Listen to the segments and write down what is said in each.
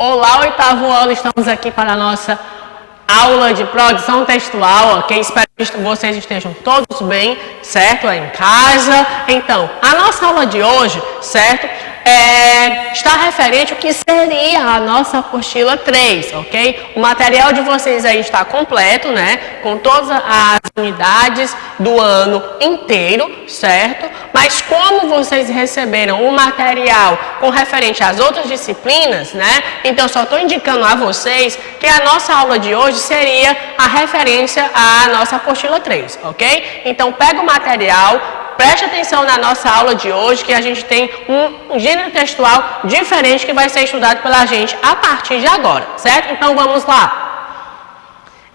Olá, oitavo ano, estamos aqui para a nossa aula de produção textual, ok? Espero que vocês estejam todos bem, certo? Aí em casa. Então, a nossa aula de hoje, certo? Está referente ao que seria a nossa apostila 3, ok? O material de vocês aí está completo, né? Com todas as unidades do ano inteiro, certo? Mas como vocês receberam o material com referente às outras disciplinas, né? Então, só estou indicando a vocês que a nossa aula de hoje seria a referência à nossa apostila 3, ok? Então, pega o material. Preste atenção na nossa aula de hoje, que a gente tem um gênero textual diferente que vai ser estudado pela gente a partir de agora, certo? Então, vamos lá.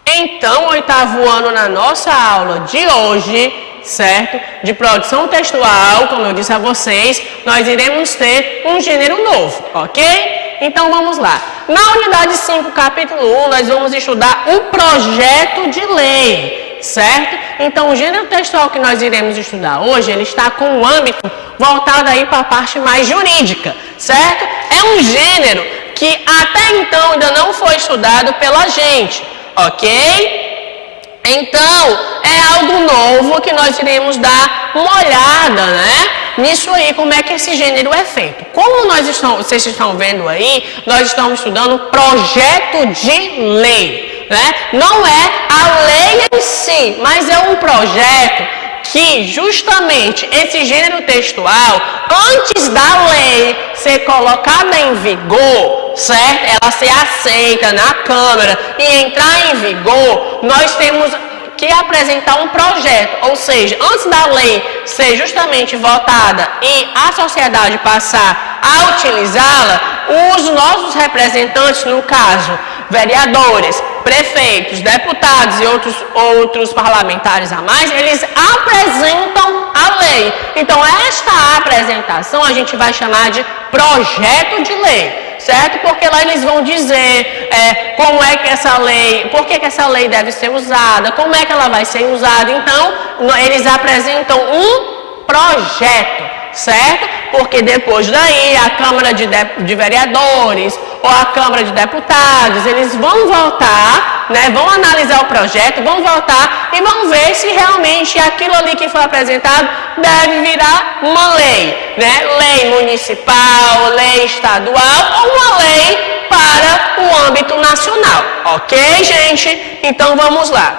Então, oitavo ano, na nossa aula de hoje, certo? De produção textual, como eu disse a vocês, nós iremos ter um gênero novo, ok? Então, vamos lá. Na unidade 5, capítulo 1, nós vamos estudar um projeto de lei. Certo? Então, o gênero textual que nós iremos estudar hoje, ele está com um âmbito voltado aí para a parte mais jurídica, certo? É um gênero que até então ainda não foi estudado pela gente, ok? Então, é algo novo que nós iremos dar uma olhada, né? Nisso aí, como é que esse gênero é feito. Como vocês estão vendo aí, nós estamos estudando projeto de lei. Né? Não é a lei em si, mas é um projeto que justamente esse gênero textual, antes da lei ser colocada em vigor, certo? Ela ser aceita na Câmara e entrar em vigor, nós temos que apresentar um projeto, ou seja, antes da lei ser justamente votada e a sociedade passar a utilizá-la, os nossos representantes, no caso, vereadores, prefeitos, deputados e outros parlamentares a mais, eles apresentam a lei. Então, esta apresentação a gente vai chamar de projeto de lei, certo? Porque lá eles vão dizer como é que essa lei, por que essa lei deve ser usada, como é que ela vai ser usada. Então, eles apresentam um projeto, certo? Porque depois daí a Câmara de Vereadores ou a Câmara de Deputados, eles vão voltar, né? Vão analisar o projeto, vão voltar e vão ver se realmente aquilo ali que foi apresentado deve virar uma lei, né? Lei municipal, lei estadual ou uma lei para o âmbito nacional, ok, gente? Então vamos lá,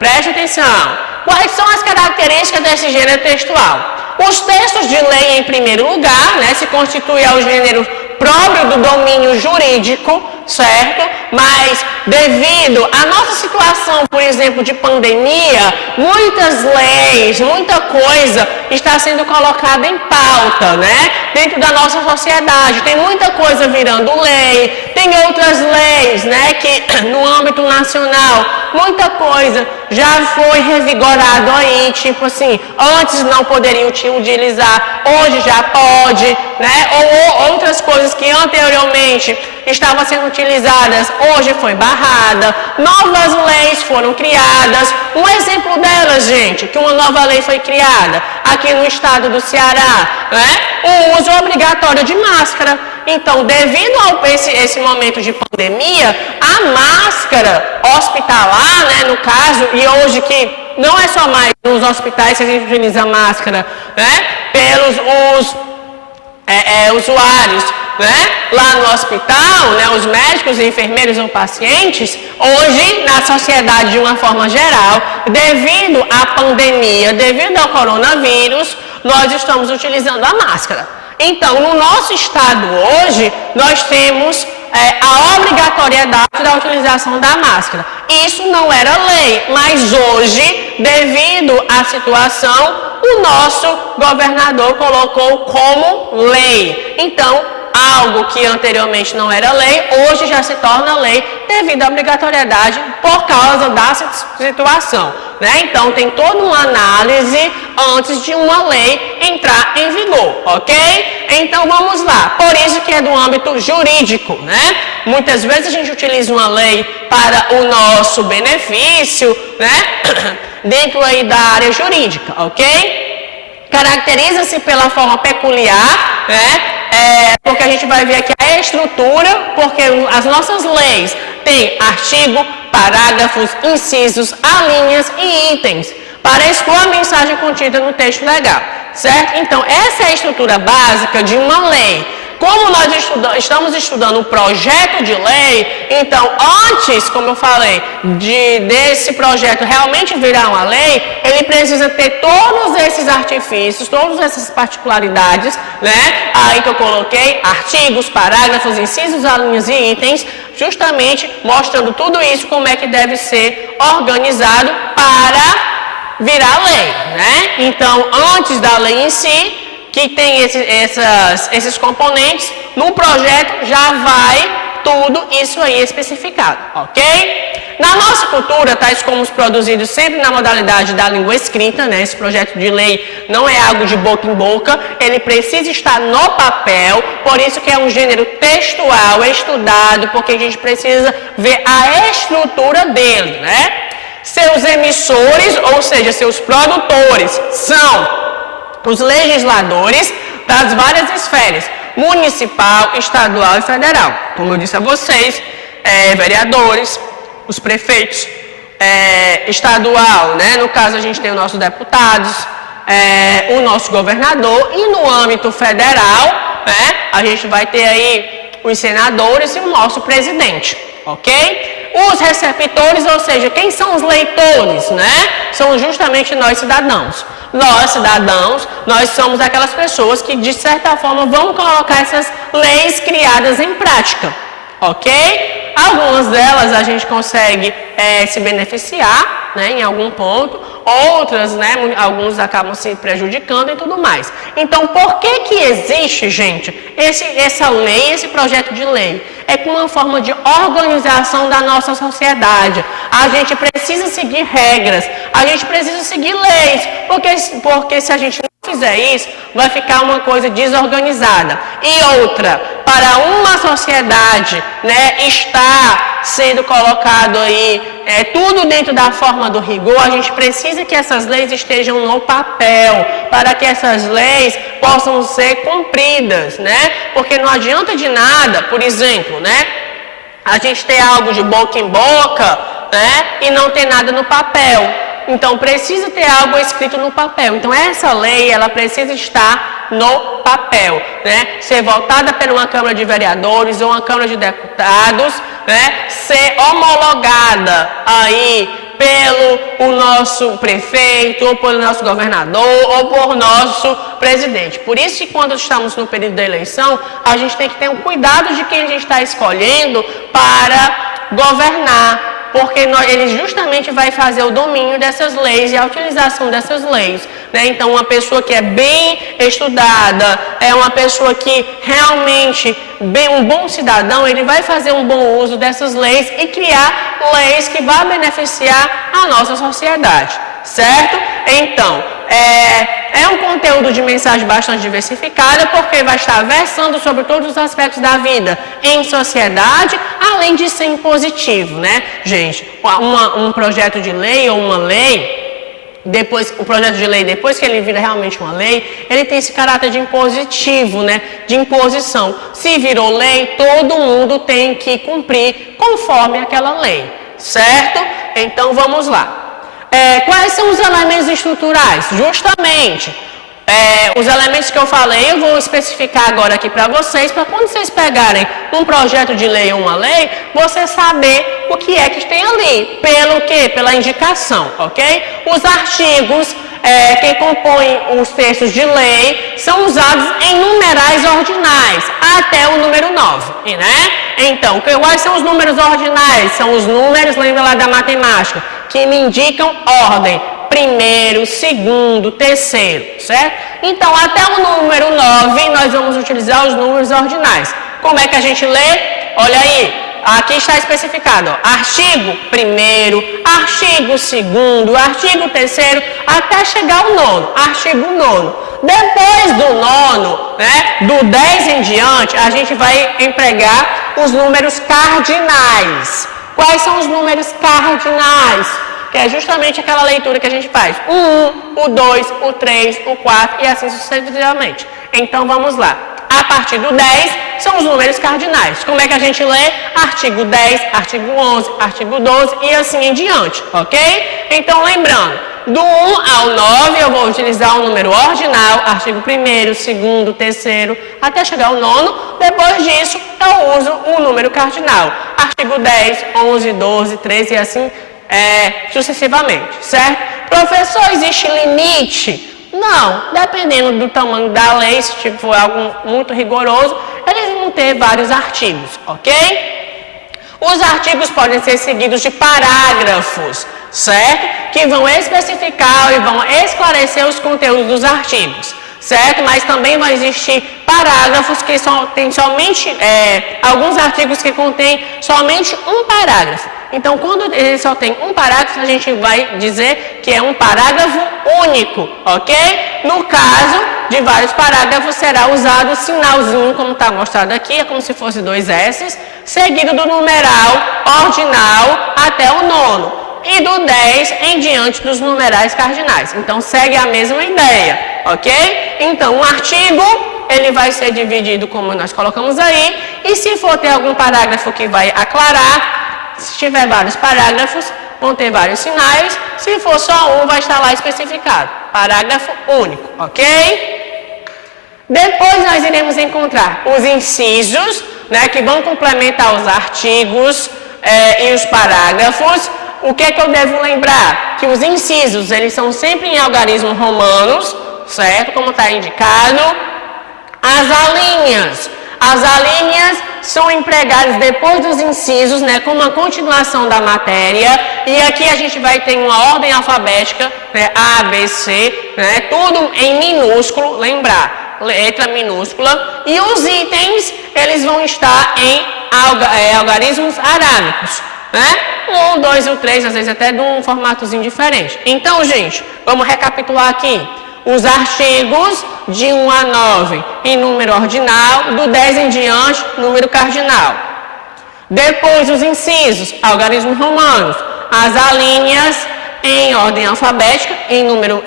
preste atenção. Quais são as características desse gênero textual? Os textos de lei, em primeiro lugar, né, se constitui ao gênero próprio do domínio jurídico, certo? Mas devido à nossa situação, por exemplo, de pandemia, muitas leis, muita coisa está sendo colocada em pauta, né? Dentro da nossa sociedade, tem muita coisa virando lei, tem outras leis, né? Que no âmbito nacional, muita coisa já foi revigorado aí, tipo assim, antes não poderiam utilizar, hoje já pode, né? Ou outras coisas que anteriormente estavam sendo utilizadas, hoje foi barrada, novas leis foram criadas. Um exemplo delas, gente, que uma nova lei foi criada aqui no estado do Ceará, né? O uso obrigatório de máscara. Então, devido a esse momento de pandemia, a máscara hospitalar, né, no caso, e hoje que não é só mais nos hospitais que a gente utiliza máscara, né, pelos usuários, né, lá no hospital, né, os médicos, enfermeiros ou pacientes, hoje na sociedade de uma forma geral, devido à pandemia, devido ao coronavírus, nós estamos utilizando a máscara. Então, no nosso estado hoje, nós temos a obrigatoriedade da utilização da máscara. Isso não era lei, mas hoje, devido à situação, o nosso governador colocou como lei. Então, algo que anteriormente não era lei, hoje já se torna lei devido à obrigatoriedade por causa da situação, né? Então, tem toda uma análise antes de uma lei entrar em vigor, ok? Então, vamos lá. Por isso que é do âmbito jurídico, né? Muitas vezes a gente utiliza uma lei para o nosso benefício, né? Dentro aí da área jurídica, ok? Caracteriza-se pela forma peculiar, né? Porque a gente vai ver aqui a estrutura, porque as nossas leis têm artigo, parágrafos, incisos, alíneas e itens para expor a mensagem contida no texto legal, certo? Então, essa é a estrutura básica de uma lei. Como nós estamos estudando o projeto de lei, então antes, como eu falei, desse projeto realmente virar uma lei, ele precisa ter todos esses artifícios, todas essas particularidades, né? Aí que eu coloquei artigos, parágrafos, incisos, alíneas e itens, justamente mostrando tudo isso, como é que deve ser organizado para virar lei, né? Então, antes da lei em si, que tem esses componentes, no projeto já vai tudo isso aí especificado, ok? Na nossa cultura, tais como os produzidos sempre na modalidade da língua escrita, né? Esse projeto de lei não é algo de boca em boca, ele precisa estar no papel, por isso que é um gênero textual, estudado, porque a gente precisa ver a estrutura dele, né? Seus emissores, ou seja, seus produtores, são os legisladores das várias esferas, municipal, estadual e federal. Como eu disse a vocês, vereadores, os prefeitos, estadual, né? No caso a gente tem os nossos deputados, o nosso governador, e no âmbito federal, né? A gente vai ter aí os senadores e o nosso presidente, ok? Os receptores, ou seja, quem são os leitores, né? São justamente nós cidadãos. Nós, cidadãos, nós somos aquelas pessoas que, de certa forma, vão colocar essas leis criadas em prática, ok? Algumas delas a gente consegue se beneficiar, né, em algum ponto, outras, né, alguns acabam se prejudicando e tudo mais. Então, por que existe, gente, essa lei, esse projeto de lei? É com uma forma de organização da nossa sociedade. A gente precisa seguir regras, a gente precisa seguir leis, porque se a gente não fizer isso, vai ficar uma coisa desorganizada. E outra, para uma sociedade, né, estar sendo colocado aí tudo dentro da forma do rigor, a gente precisa que essas leis estejam no papel, para que essas leis possam ser cumpridas, né? Porque não adianta de nada, por exemplo, né, a gente ter algo de boca em boca, né, e não ter nada no papel. Então, precisa ter algo escrito no papel. Então, essa lei, ela precisa estar no papel, né? Ser votada por uma Câmara de Vereadores ou uma Câmara de Deputados, né? Ser homologada aí pelo nosso prefeito, ou pelo nosso governador, ou por nosso presidente. Por isso que quando estamos no período da eleição, a gente tem que ter um cuidado de quem a gente está escolhendo para governar, porque ele justamente vai fazer o domínio dessas leis e a utilização dessas leis, né? Então, uma pessoa que é bem estudada, é uma pessoa que realmente, um bom cidadão, ele vai fazer um bom uso dessas leis e criar leis que vão beneficiar a nossa sociedade, certo? Então, é um conteúdo de mensagem bastante diversificada, porque vai estar versando sobre todos os aspectos da vida em sociedade, além de ser impositivo, né, gente? Um projeto de lei ou uma lei, o projeto de lei, depois que ele vira realmente uma lei, ele tem esse caráter de impositivo, né? De imposição. Se virou lei, todo mundo tem que cumprir conforme aquela lei, certo? Então, vamos lá. Quais são os elementos estruturais? Justamente, os elementos que eu falei, eu vou especificar agora aqui para vocês, para quando vocês pegarem um projeto de lei ou uma lei, você saber o que é que tem ali. Pelo quê? Pela indicação, ok? Os artigos, quem compõe os textos de lei, são usados em numerais ordinais, até o número 9, né? Então, quais são os números ordinais? São os números, lembra lá da matemática, que me indicam ordem. Primeiro, segundo, terceiro, certo? Então, até o número 9, nós vamos utilizar os números ordinais. Como é que a gente lê? Olha aí, aqui está especificado, ó, artigo 1º, artigo 2º, artigo 3º, até chegar ao 9º, artigo 9º. Depois do 9º, né, do 10 em diante, a gente vai empregar os números cardinais. Quais são os números cardinais? Que é justamente aquela leitura que a gente faz. O 1, o 2, o 3, o 4 e assim sucessivamente. Então, vamos lá. a partir do 10 são os números cardinais. Como é que a gente lê? Artigo 10, artigo 11, artigo 12 e assim em diante, ok? Então, lembrando, do 1 ao 9 eu vou utilizar o número ordinal, artigo 1º, 2º, 3º, até chegar ao 9º. Depois disso, eu uso o número cardinal. Artigo 10, 11, 12, 13 e assim sucessivamente, certo? Professor, existe limite? Não, dependendo do tamanho da lei, se for algo muito rigoroso, eles vão ter vários artigos, ok? Os artigos podem ser seguidos de parágrafos, certo? Que vão especificar e vão esclarecer os conteúdos dos artigos, certo? Mas também vão existir parágrafos que tem somente, alguns artigos que contêm somente um parágrafo. Então, quando ele só tem um parágrafo, a gente vai dizer que é um parágrafo único, ok? No caso de vários parágrafos, será usado o sinalzinho, como está mostrado aqui, é como se fosse 2 S, seguido do numeral ordinal até o 9º. E do 10 em diante dos numerais cardinais. Então, segue a mesma ideia, ok? Então, um artigo, ele vai ser dividido como nós colocamos aí, e se for ter algum parágrafo que vai aclarar, se tiver vários parágrafos, vão ter vários sinais. Se for só um, vai estar lá especificado. Parágrafo único, ok? Depois nós iremos encontrar os incisos, né, que vão complementar os artigos e os parágrafos. O que é que eu devo lembrar? Que os incisos, eles são sempre em algarismos romanos, certo? Como está indicado. As alíneas. As alíneas são empregadas depois dos incisos, né, como a continuação da matéria. E aqui a gente vai ter uma ordem alfabética, né, A, B, C, né, tudo em minúsculo, lembrar, letra minúscula. E os itens, eles vão estar em algarismos arábicos, né? 1, 2 e 3, às vezes até de um formatozinho diferente. Então, gente, vamos recapitular aqui. Os artigos de 1 a 9 em número ordinal, do 10 em diante, número cardinal. Depois os incisos, algarismos romanos, as alíneas em ordem alfabética, em número,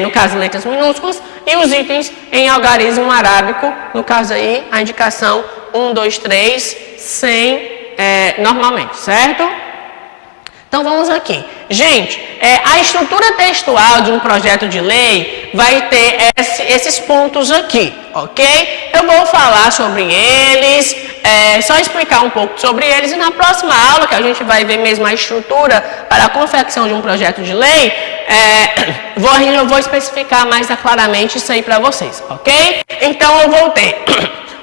no caso letras minúsculas, e os itens em algarismo arábico, no caso aí a indicação 1, 2, 3, sem normalmente, certo? Então vamos aqui. Gente, a estrutura textual de um projeto de lei vai ter esses pontos aqui, ok? Eu vou falar sobre eles, só explicar um pouco sobre eles, e na próxima aula, que a gente vai ver mesmo a estrutura para a confecção de um projeto de lei, eu vou especificar mais claramente isso aí para vocês, ok? Então eu vou ter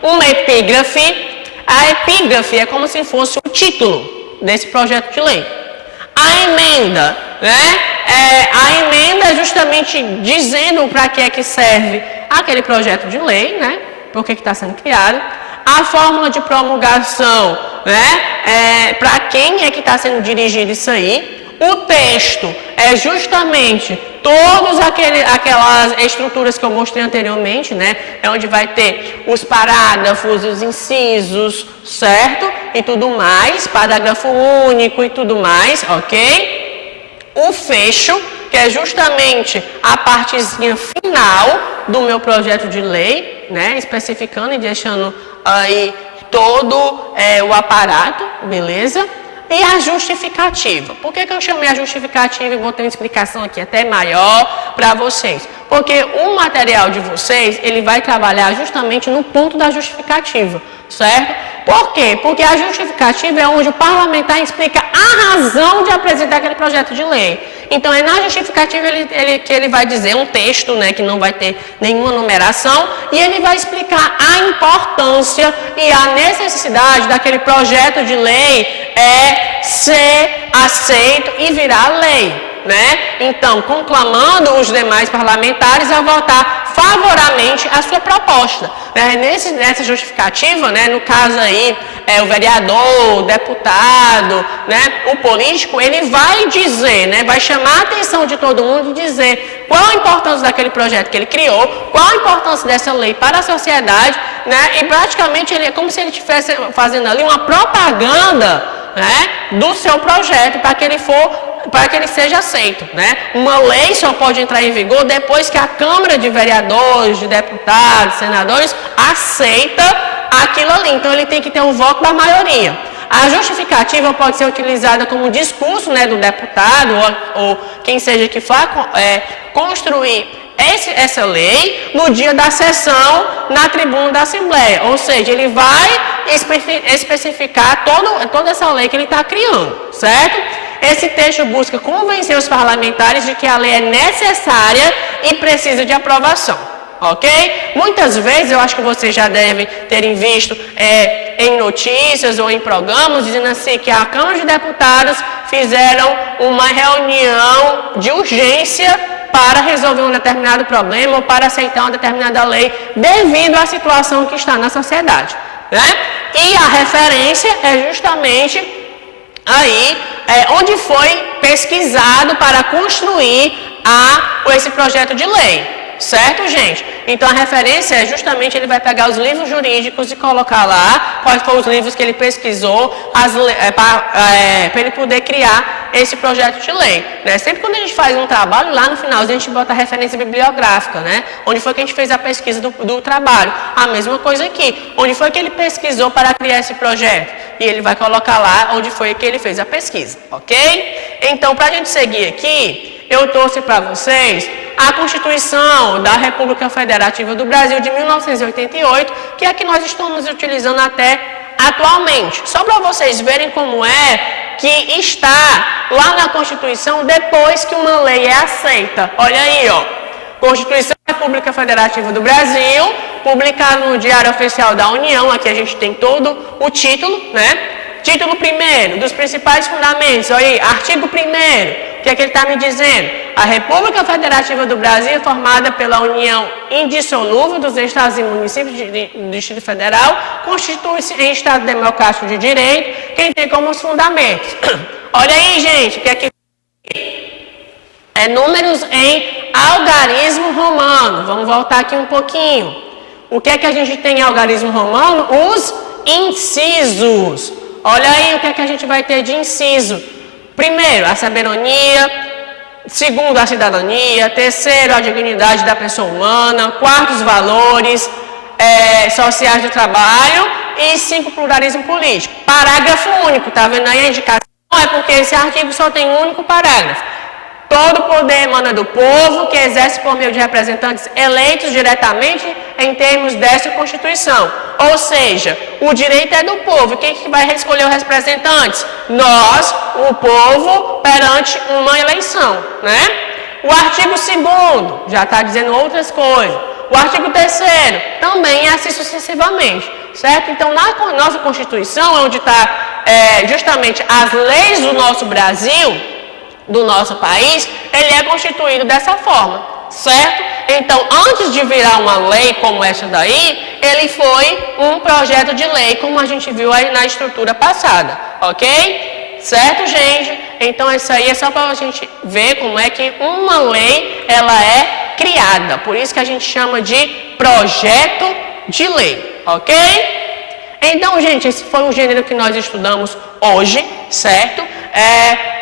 uma epígrafe. A epígrafe é como se fosse o título desse projeto de lei. A emenda, né? A emenda é justamente dizendo para que é que serve aquele projeto de lei, né? Por que está sendo criado. A fórmula de promulgação, né? Para quem é que está sendo dirigido isso aí. O texto é justamente todas aquelas estruturas que eu mostrei anteriormente, né? É onde vai ter os parágrafos, os incisos, certo? E tudo mais, parágrafo único e tudo mais, ok? O fecho, que é justamente a partezinha final do meu projeto de lei, né? Especificando e deixando aí todo o aparato, beleza? E a justificativa. Por que eu chamei a justificativa e vou ter uma explicação aqui até maior para vocês? Porque o material de vocês, ele vai trabalhar justamente no ponto da justificativa, certo? Por quê? Porque a justificativa é onde o parlamentar explica a razão de apresentar aquele projeto de lei. Então, é na justificativa que ele vai dizer um texto, né, que não vai ter nenhuma numeração, e ele vai explicar a importância e a necessidade daquele projeto de lei ser aceito e virar lei. Né? Então, conclamando os demais parlamentares a votar favoravelmente a sua proposta. Né? Nessa justificativa, né, no caso aí, o vereador, o deputado, né, o político, ele vai dizer, né, vai chamar a atenção de todo mundo e dizer qual a importância daquele projeto que ele criou, qual a importância dessa lei para a sociedade, né, e praticamente ele é como se ele estivesse fazendo ali uma propaganda, né, do seu projeto para que ele for para que ele seja aceito, né? Uma lei só pode entrar em vigor depois que a Câmara de Vereadores, de deputados, senadores aceita aquilo ali. Então ele tem que ter o voto da maioria. A justificativa pode ser utilizada como discurso, né, do deputado ou quem seja que for construir essa lei no dia da sessão na tribuna da Assembleia. Ou seja, ele vai especificar toda essa lei que ele está criando, certo? Esse texto busca convencer os parlamentares de que a lei é necessária e precisa de aprovação. Ok? Muitas vezes, eu acho que vocês já devem terem visto em notícias ou em programas, dizendo assim que a Câmara de Deputados fizeram uma reunião de urgência para resolver um determinado problema ou para aceitar uma determinada lei devido à situação que está na sociedade, né? E a referência é justamente aí onde foi pesquisado para construir esse projeto de lei. Certo, gente? Então a referência é justamente ele vai pegar os livros jurídicos e colocar lá quais foram os livros que ele pesquisou para ele poder criar esse projeto de lei, né? Sempre quando a gente faz um trabalho, lá no final a gente bota a referência bibliográfica, né? Onde foi que a gente fez a pesquisa do trabalho. A mesma coisa aqui. Onde foi que ele pesquisou para criar esse projeto? E ele vai colocar lá onde foi que ele fez a pesquisa, ok? Então, para a gente seguir aqui, eu trouxe para vocês a Constituição da República Federativa do Brasil de 1988, que é a que nós estamos utilizando até atualmente. Só para vocês verem como é que está lá na Constituição depois que uma lei é aceita. Olha aí, ó. Constituição da República Federativa do Brasil, publicada no Diário Oficial da União. Aqui a gente tem todo o título, né? Título 1º, dos principais fundamentos. Olha aí, artigo 1º. O que é que ele está me dizendo? A República Federativa do Brasil é formada pela união indissolúvel dos estados e municípios do Distrito Federal, constitui-se em Estado democrático de direito, quem tem como os fundamentos. Olha aí, gente, o que é que números em algarismo romano. Vamos voltar aqui um pouquinho. O que é que a gente tem em algarismo romano? Os incisos. Olha aí o que é que a gente vai ter de inciso. Primeiro, a soberania. Segundo, a cidadania. Terceiro, a dignidade da pessoa humana. Quarto, os valores sociais do trabalho. E 5, pluralismo político. Parágrafo único. Tá vendo aí a indicação? É porque esse artigo só tem um único parágrafo. Todo poder emana do povo, que exerce por meio de representantes eleitos diretamente em termos desta Constituição. Ou seja, o direito é do povo. Quem que vai escolher os representantes? Nós, o povo, perante uma eleição, né? O artigo 2º já está dizendo outras coisas. O artigo 3º também é assim sucessivamente, certo? Então, na nossa Constituição, onde está justamente as leis do nosso Brasil, do nosso país, ele é constituído dessa forma, certo? Então, antes de virar uma lei como essa daí, ele foi um projeto de lei, como a gente viu aí na estrutura passada, ok? Certo, gente? Então, isso aí é só para a gente ver como é que uma lei, ela é criada. Por isso que a gente chama de projeto de lei, ok? Então, gente, esse foi o gênero que nós estudamos hoje, certo?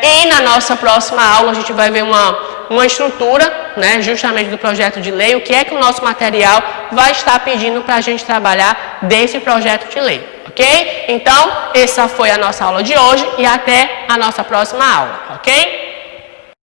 E na nossa próxima aula a gente vai ver uma estrutura, né, justamente do projeto de lei, o que é que o nosso material vai estar pedindo para a gente trabalhar desse projeto de lei, ok? Então, essa foi a nossa aula de hoje e até a nossa próxima aula, ok?